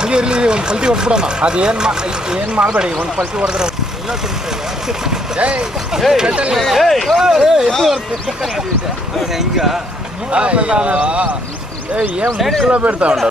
ಹಂಗೆ ಇರಲಿ ಒಂದು ಪಲ್ಟಿ ಹೊಡ್ಬಿಡೋಣ ಅದು ಏನು ಮಾ ಏನು ಮಾಡಬೇಡಿ ಒಂದು ಪಲ್ಟಿ ಹೊಡೆದ್ರೆ ಏ ಏನು ಮುಕ್ಕಲ ಬಿಡ್ತಾ ಉಂಟು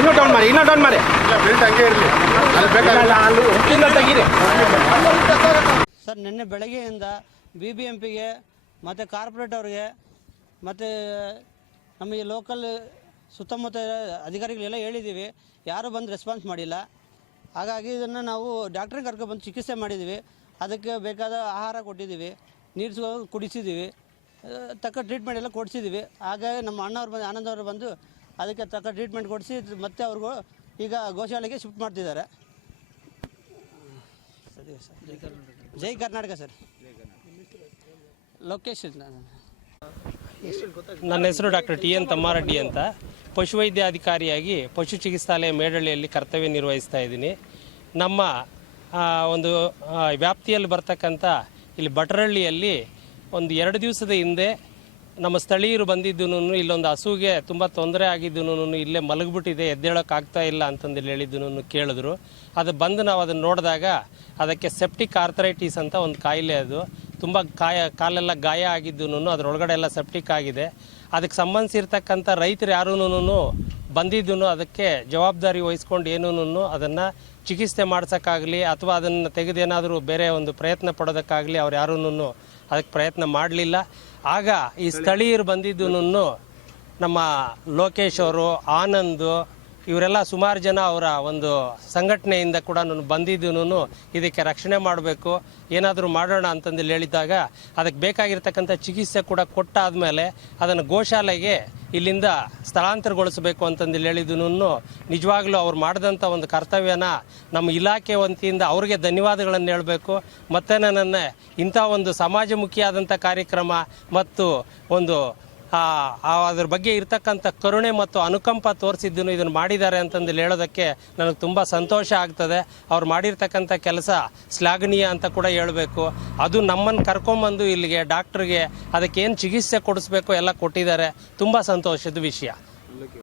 ಇನ್ನೂ ಡೌನ್ ಮಾಡಿ ಇನ್ನೂ ಡೌನ್ ಮಾಡಿ ಇಲ್ಲ, ಬೆಲ್ಟ್ ಹಂಗೆ ಇರಲಿ. ಅಲ್ಲಿ ಬೇಕಾಗಿಲ್ಲ ಅಲ್ಲಿ ಹುಟ್ಟಿಂದ ತೆಗೀರಿ. ಸರ್ ನಿನ್ನೆ ಬೆಳಗ್ಗೆಯಿಂದ ಬಿ ಬಿ ಎಂ ಪಿಗೆ ಮತ್ತು ಕಾರ್ಪೊರೇಟ್ ಅವ್ರಿಗೆ ಮತ್ತು ನಮಗೆ ಲೋಕಲ್ ಸುತ್ತಮುತ್ತ ಅಧಿಕಾರಿಗಳೆಲ್ಲ ಹೇಳಿದ್ದೀವಿ. ಯಾರೂ ಬಂದು ರೆಸ್ಪಾನ್ಸ್ ಮಾಡಿಲ್ಲ. ಹಾಗಾಗಿ ಇದನ್ನು ನಾವು ಡಾಕ್ಟ್ರಿಗೆ ಕರ್ಕೊಬಂದು ಚಿಕಿತ್ಸೆ ಮಾಡಿದ್ದೀವಿ. ಅದಕ್ಕೆ ಬೇಕಾದ ಆಹಾರ ಕೊಟ್ಟಿದ್ದೀವಿ. ನೀರು ಕುಡಿಸಿದ್ದೀವಿ. ತಕ್ಕ ಟ್ರೀಟ್ಮೆಂಟ್ ಎಲ್ಲ ಕೊಡಿಸಿದ್ದೀವಿ. ಹಾಗಾಗಿ ನಮ್ಮ ಅಣ್ಣವ್ರು ಬಂದು ಆನಂದ್ ಅವರು ಬಂದು ಅದಕ್ಕೆ ತಕ್ಕ ಟ್ರೀಟ್ಮೆಂಟ್ ಕೊಡಿಸಿ, ಮತ್ತೆ ಅವ್ರಿಗೂ ಈಗ ಗೋಶಾಲೆಗೆ ಶಿಫ್ಟ್ ಮಾಡ್ತಿದ್ದಾರೆ. ಸರಿ ಜೈ ಕರ್ನಾಟಕ ಸರ್. ಲೊಕೇಶನ್ ನನ್ನ ಹೆಸರು ಡಾಕ್ಟರ್ ಟಿ ಎನ್ ತಮ್ಮಾರೆಡ್ಡಿ ಅಂತ. ಪಶುವೈದ್ಯಾಧಿಕಾರಿಯಾಗಿ ಪಶು ಚಿಕಿತ್ಸಾಲಯ ಮೇಡಳ್ಳಿಯಲ್ಲಿ ಕರ್ತವ್ಯ ನಿರ್ವಹಿಸ್ತಾ ಇದ್ದೀನಿ. ನಮ್ಮ ಒಂದು ವ್ಯಾಪ್ತಿಯಲ್ಲಿ ಬರ್ತಕ್ಕಂಥ ಇಲ್ಲಿ ಭಟ್ರಹಳ್ಳಿಯಲ್ಲಿ ಒಂದು ಎರಡು ದಿವಸದ ಹಿಂದೆ ನಮ್ಮ ಸ್ಥಳೀಯರು ಬಂದಿದ್ದು ಇಲ್ಲೊಂದು ಹಸುಗೆ ತುಂಬ ತೊಂದರೆ ಆಗಿದ್ದು ಇಲ್ಲೇ ಮಲಗಿಬಿಟ್ಟಿದೆ ಎದ್ದೇಳೋಕ್ಕಾಗ್ತಾ ಇಲ್ಲ ಅಂತಂದು ಹೇಳಿದ್ದು ಕೇಳಿದ್ರು. ಅದು ಬಂದು ನಾವು ಅದನ್ನು ನೋಡಿದಾಗ ಅದಕ್ಕೆ ಸೆಪ್ಟಿಕ್ ಆರ್ಥರೈಟಿಸ್ ಅಂತ ಒಂದು ಕಾಯಿಲೆ ಅದು. ತುಂಬ ಕಾಯ, ಕಾಲೆಲ್ಲ ಗಾಯ ಆಗಿದ್ದು ಅದರೊಳಗಡೆ ಎಲ್ಲ ಸೆಪ್ಟಿಕ್ ಆಗಿದೆ. ಅದಕ್ಕೆ ಸಂಬಂಧಿಸಿರ್ತಕ್ಕಂಥ ರೈತರು ಯಾರೂ ಬಂದಿದ್ದು ಅದಕ್ಕೆ ಜವಾಬ್ದಾರಿ ವಹಿಸ್ಕೊಂಡು ಏನೂನು ಅದನ್ನು ಚಿಕಿತ್ಸೆ ಮಾಡ್ಸೋಕ್ಕಾಗಲಿ ಅಥವಾ ಅದನ್ನು ತೆಗೆದೇನಾದರೂ ಬೇರೆ ಒಂದು ಪ್ರಯತ್ನ ಪಡೋದಕ್ಕಾಗಲಿ ಅವ್ರು ಯಾರೂ ಅದಕ್ಕೆ ಪ್ರಯತ್ನ ಮಾಡಲಿಲ್ಲ. ಆಗ ಈ ಸ್ಥಳೀಯರು ಬಂದಿದ್ದು ನಮ್ಮ ಲೋಕೇಶ್ ಅವರು ಆನಂದ್ ಇವರೆಲ್ಲ ಸುಮಾರು ಜನ ಅವರ ಒಂದು ಸಂಘಟನೆಯಿಂದ ಕೂಡ ನಾನು ಬಂದಿದ್ದೂನು ಇದಕ್ಕೆ ರಕ್ಷಣೆ ಮಾಡಬೇಕು, ಏನಾದರೂ ಮಾಡೋಣ ಅಂತಂದು ಹೇಳಿದಾಗ ಅದಕ್ಕೆ ಬೇಕಾಗಿರ್ತಕ್ಕಂಥ ಚಿಕಿತ್ಸೆ ಕೂಡ ಕೊಟ್ಟಾದಮೇಲೆ ಅದನ್ನು ಗೋಶಾಲೆಗೆ ಇಲ್ಲಿಂದ ಸ್ಥಳಾಂತರಗೊಳಿಸಬೇಕು ಅಂತಂದು ಹೇಳಿದ್ದೂ ನಿಜವಾಗ್ಲೂ ಅವ್ರು ಮಾಡಿದಂಥ ಒಂದು ಕರ್ತವ್ಯನ ನಮ್ಮ ಇಲಾಖೆ ವಂತಿಯಿಂದ ಅವ್ರಿಗೆ ಧನ್ಯವಾದಗಳನ್ನು ಹೇಳಬೇಕು. ಮತ್ತು ನನ್ನ ಇಂಥ ಒಂದು ಸಮಾಜಮುಖಿಯಾದಂಥ ಕಾರ್ಯಕ್ರಮ ಮತ್ತು ಒಂದು ಅದ್ರ ಬಗ್ಗೆ ಇರ್ತಕ್ಕಂಥ ಕರುಣೆ ಮತ್ತು ಅನುಕಂಪ ತೋರಿಸಿದ್ದನ್ನು ಇದನ್ನು ಮಾಡಿದ್ದಾರೆ ಅಂತಂದು ಹೇಳೋದಕ್ಕೆ ನನಗೆ ತುಂಬ ಸಂತೋಷ ಆಗ್ತದೆ. ಅವ್ರು ಮಾಡಿರ್ತಕ್ಕಂಥ ಕೆಲಸ ಶ್ಲಾಘನೀಯ ಅಂತ ಕೂಡ ಹೇಳಬೇಕು. ಅದು ನಮ್ಮನ್ನು ಕರ್ಕೊಂಬಂದು ಇಲ್ಲಿಗೆ ಡಾಕ್ಟ್ರಿಗೆ ಅದಕ್ಕೆ ಏನು ಚಿಕಿತ್ಸೆ ಕೊಡಿಸ್ಬೇಕು ಎಲ್ಲ ಕೊಟ್ಟಿದ್ದಾರೆ. ತುಂಬ ಸಂತೋಷದ ವಿಷಯ.